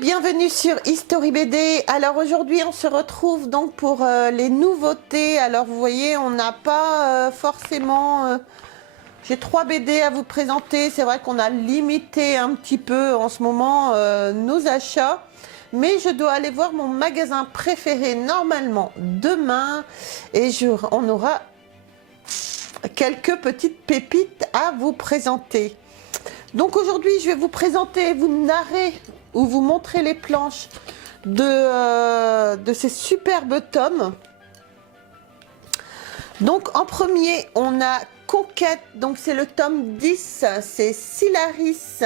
bienvenue sur History BD. Alors aujourd'hui on se retrouve donc pour les nouveautés. Alors vous voyez, on n'a pas forcément... j'ai 3 BD à vous présenter. C'est vrai qu'on a limité un petit peu en ce moment nos achats. Mais je dois aller voir mon magasin préféré normalement demain. Et on aura quelques petites pépites à vous présenter. Donc aujourd'hui je vais vous présenter, vous narrer ou vous montrer les planches de ces superbes tomes. Donc en premier on a Conquête, donc c'est le tome 10, c'est Sylaris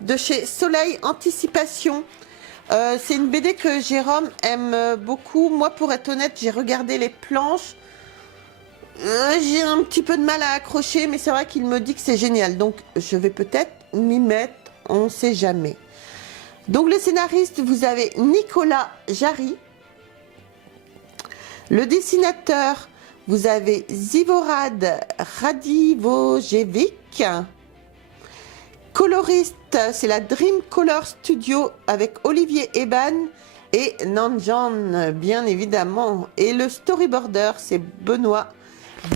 de chez Soleil Anticipation. C'est une BD que Jérôme aime beaucoup. Moi pour être honnête, j'ai regardé les planches. J'ai un petit peu de mal à accrocher, mais c'est vrai qu'il me dit que c'est génial. Donc je vais peut-être m'y mettre, on ne sait jamais. Donc le scénariste, vous avez Nicolas Jarry. Le dessinateur, vous avez Zivorad Radivojevic. Coloriste, c'est la Dream Color Studio avec Olivier Eban et Nanjan, bien évidemment. Et le storyboarder, c'est Benoît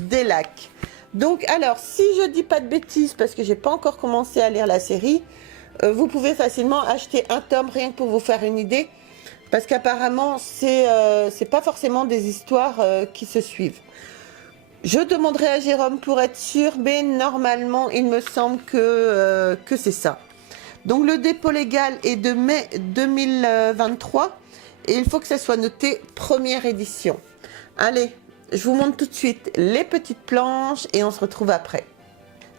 Delac. Donc alors, si je dis pas de bêtises, parce que j'ai pas encore commencé à lire la série, vous pouvez facilement acheter un tome rien que pour vous faire une idée, parce qu'apparemment c'est pas forcément des histoires qui se suivent. Je demanderai à Jérôme pour être sûr, mais normalement il me semble que c'est ça. Donc le dépôt légal est de mai 2023 et il faut que ça soit noté première édition. Allez, je vous montre tout de suite les petites planches et on se retrouve après.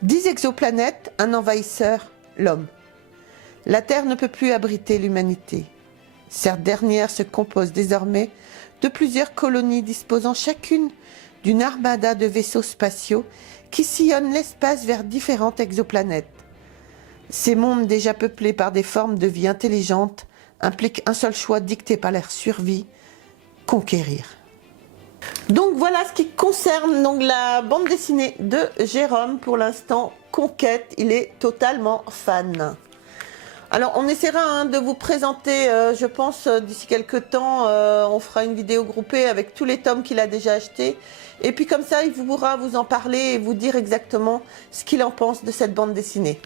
10 exoplanètes, un envahisseur, l'homme. La Terre ne peut plus abriter l'humanité. Cette dernière se compose désormais de plusieurs colonies disposant chacune d'une armada de vaisseaux spatiaux qui sillonnent l'espace vers différentes exoplanètes. Ces mondes déjà peuplés par des formes de vie intelligentes impliquent un seul choix dicté par leur survie, conquérir. Donc voilà ce qui concerne donc la bande dessinée de Jérôme. Pour l'instant, Conquête, il est totalement fan. Alors on essaiera de vous présenter, je pense d'ici quelques temps, on fera une vidéo groupée avec tous les tomes qu'il a déjà achetés. Et puis comme ça, il pourra vous en parler et vous dire exactement ce qu'il en pense de cette bande dessinée.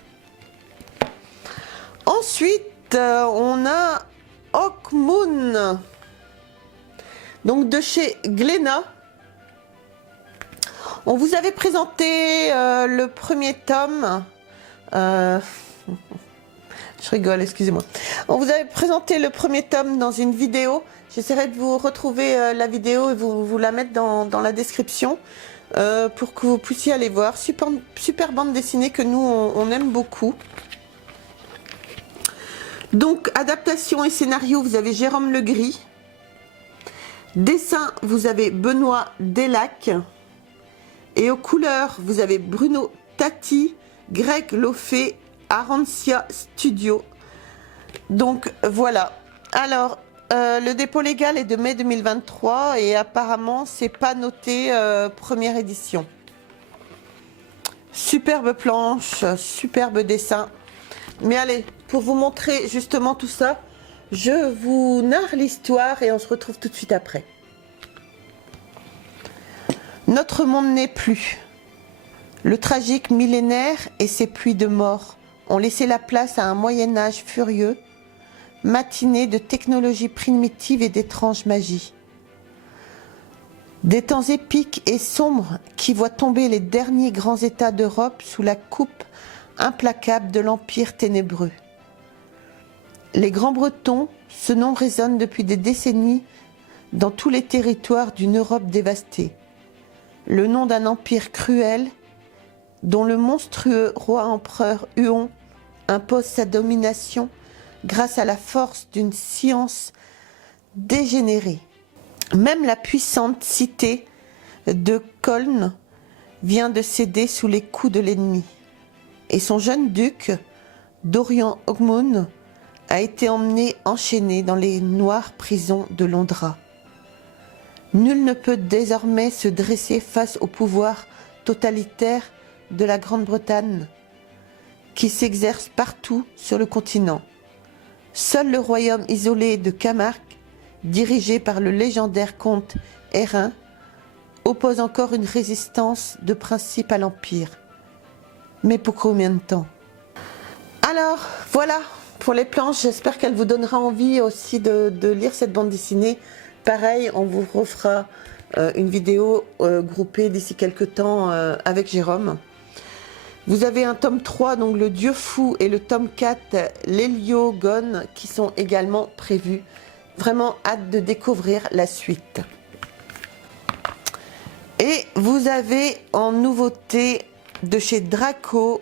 Ensuite, on a Hawkmoon, donc de chez Glénat. On vous avait présenté le premier tome. Je rigole, excusez-moi. On vous avait présenté le premier tome dans une vidéo. J'essaierai de vous retrouver la vidéo et vous la mettre dans la description pour que vous puissiez aller voir. Super bande dessinée que nous, on aime beaucoup. Donc, adaptation et scénario, vous avez Jérôme Legris. Dessin, vous avez Benoît Delac. Et aux couleurs, vous avez Bruno Tati, Greg Loffé, Arancia Studio. Donc voilà. Alors le dépôt légal est de mai 2023 et apparemment c'est pas noté première édition. Superbe planche, superbe dessin. Mais allez, pour vous montrer justement tout ça, je vous narre l'histoire et on se retrouve tout de suite après. Notre monde n'est plus. Le tragique millénaire et ses pluies de mort ont laissé la place à un Moyen-Âge furieux, matiné de technologies primitives et d'étranges magies. Des temps épiques et sombres qui voient tomber les derniers grands États d'Europe sous la coupe implacable de l'Empire ténébreux. Les Grands-Bretons, ce nom résonne depuis des décennies dans tous les territoires d'une Europe dévastée. Le nom d'un empire cruel dont le monstrueux roi-empereur Huon impose sa domination grâce à la force d'une science dégénérée. Même la puissante cité de Cologne vient de céder sous les coups de l'ennemi. Et son jeune duc, Dorian Hawkmoon, a été emmené enchaîné dans les noires prisons de Londra. Nul ne peut désormais se dresser face au pouvoir totalitaire de la Grande-Bretagne, qui s'exerce partout sur le continent. Seul le royaume isolé de Camargue, dirigé par le légendaire comte Hérin, oppose encore une résistance de principe à l'Empire. Mais pour combien de temps? Alors, voilà pour les planches. J'espère qu'elle vous donnera envie aussi de lire cette bande dessinée. Pareil, on vous refera une vidéo groupée d'ici quelques temps avec Jérôme. Vous avez un tome 3, donc le Dieu fou, et le tome 4, l'Héliogone, qui sont également prévus. Vraiment hâte de découvrir la suite. Et vous avez en nouveauté de chez Draco,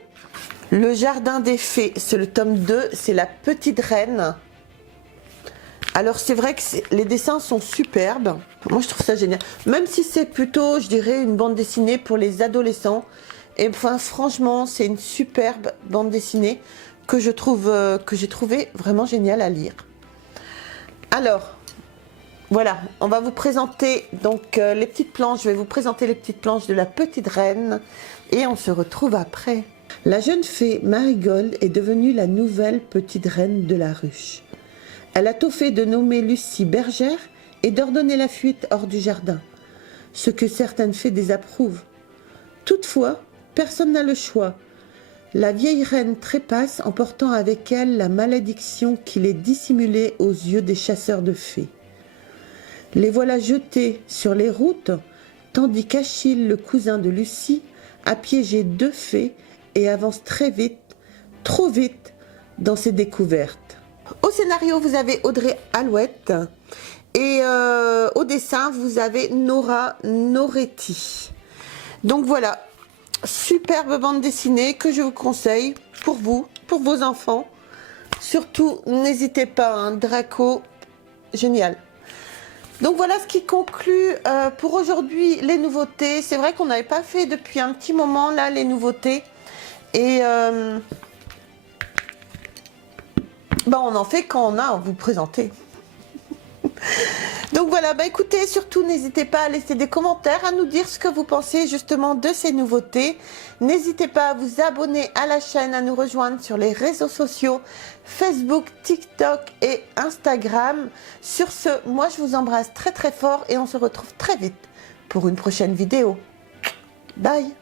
le Jardin des Fées. C'est le tome 2, c'est la petite reine. Alors c'est vrai que les dessins sont superbes. Moi je trouve ça génial. Même si c'est plutôt, je dirais, une bande dessinée pour les adolescents. Et enfin franchement, c'est une superbe bande dessinée que je trouve que j'ai trouvé vraiment géniale à lire. Alors, voilà, on va vous présenter donc les petites planches. Je vais vous présenter les petites planches de la petite reine et on se retrouve après. La jeune fée Marigold est devenue la nouvelle petite reine de la ruche. Elle a tôt fait de nommer Lucie bergère et d'ordonner la fuite hors du jardin, ce que certaines fées désapprouvent. Toutefois, personne n'a le choix. La vieille reine trépasse en portant avec elle la malédiction qui les dissimulait aux yeux des chasseurs de fées. Les voilà jetés sur les routes, tandis qu'Achille, le cousin de Lucie, a piégé 2 fées et avance très vite, trop vite, dans ses découvertes. Au scénario, vous avez Audrey Alouette et au dessin, vous avez Nora Noretti. Donc voilà, superbe bande dessinée que je vous conseille pour vous, pour vos enfants. Surtout, n'hésitez pas, hein, Draco, génial. Donc voilà ce qui conclut pour aujourd'hui les nouveautés. C'est vrai qu'on n'avait pas fait depuis un petit moment là les nouveautés. Et on en fait quand on a à vous présenter. Donc voilà, écoutez, surtout n'hésitez pas à laisser des commentaires, à nous dire ce que vous pensez justement de ces nouveautés. N'hésitez pas à vous abonner à la chaîne, à nous rejoindre sur les réseaux sociaux, Facebook, TikTok et Instagram. Sur ce, moi je vous embrasse très très fort et on se retrouve très vite pour une prochaine vidéo. Bye!